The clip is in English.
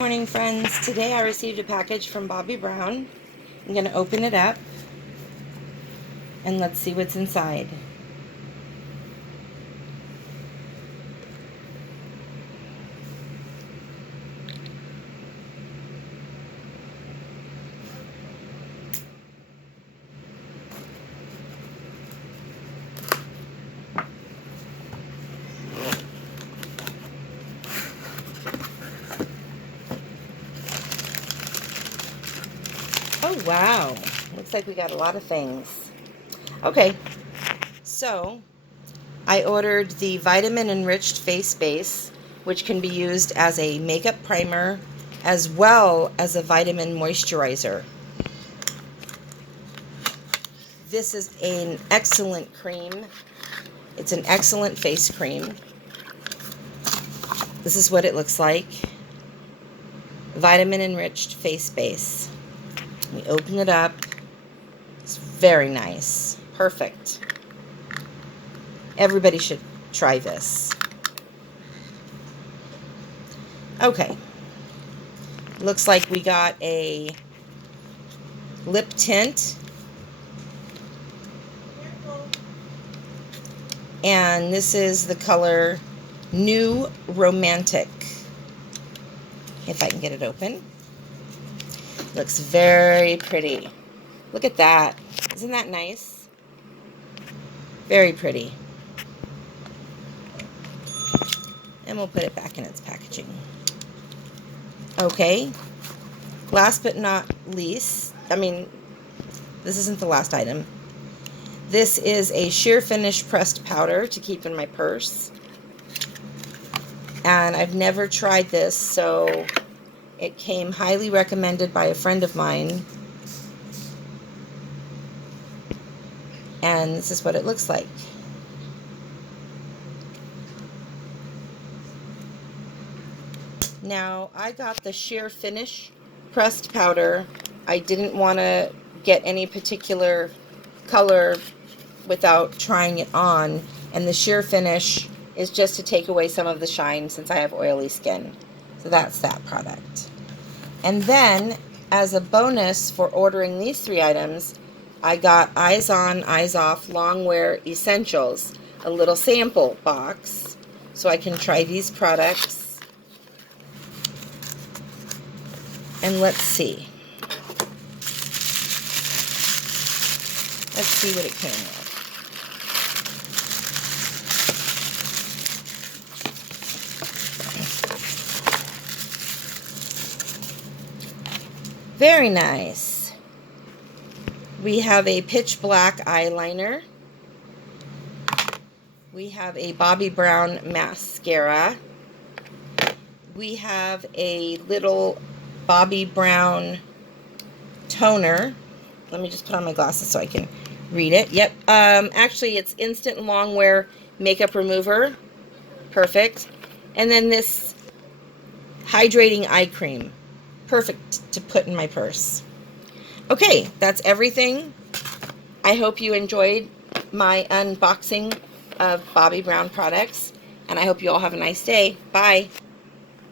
Morning, friends. Today I received a package from Bobbi Brown. I'm going to open it up and let's see what's inside. Oh wow, looks like we got a lot of things. Okay, so I ordered the vitamin enriched face base, which can be used as a makeup primer as well as a vitamin moisturizer. This is an excellent cream. It's an excellent face cream. This is what it looks like. Vitamin enriched face base. We open it up. It's very nice. Perfect. Everybody should try this. Okay. Looks like we got a lip tint. And this is the color New Romantic. If I can get it open. Looks very pretty. Look at that. Isn't that nice? Very pretty. And we'll put it back in its packaging. Okay. Last but not least, this isn't the last item. This is a sheer finish pressed powder to keep in my purse. And I've never tried this, so it came highly recommended by a friend of mine. And this is what it looks like. Now, I got the sheer finish pressed powder. I didn't want to get any particular color without trying it on. And the sheer finish is just to take away some of the shine since I have oily skin. So that's that product. And then, as a bonus for ordering these 3 items, I got Eyes On, Eyes Off Long Wear Essentials, a little sample box, so I can try these products. And let's see. Let's see what it came with. Very nice. We have a pitch black eyeliner. We have a Bobbi Brown mascara. We have a little Bobbi Brown toner. Let me just put on my glasses so I can read it. Yep. Actually, it's Instant Long Wear Makeup Remover. Perfect. And then this hydrating eye cream. Perfect to put in my purse. Okay, that's everything. I hope you enjoyed my unboxing of Bobbi Brown products, and I hope you all have a nice day. Bye.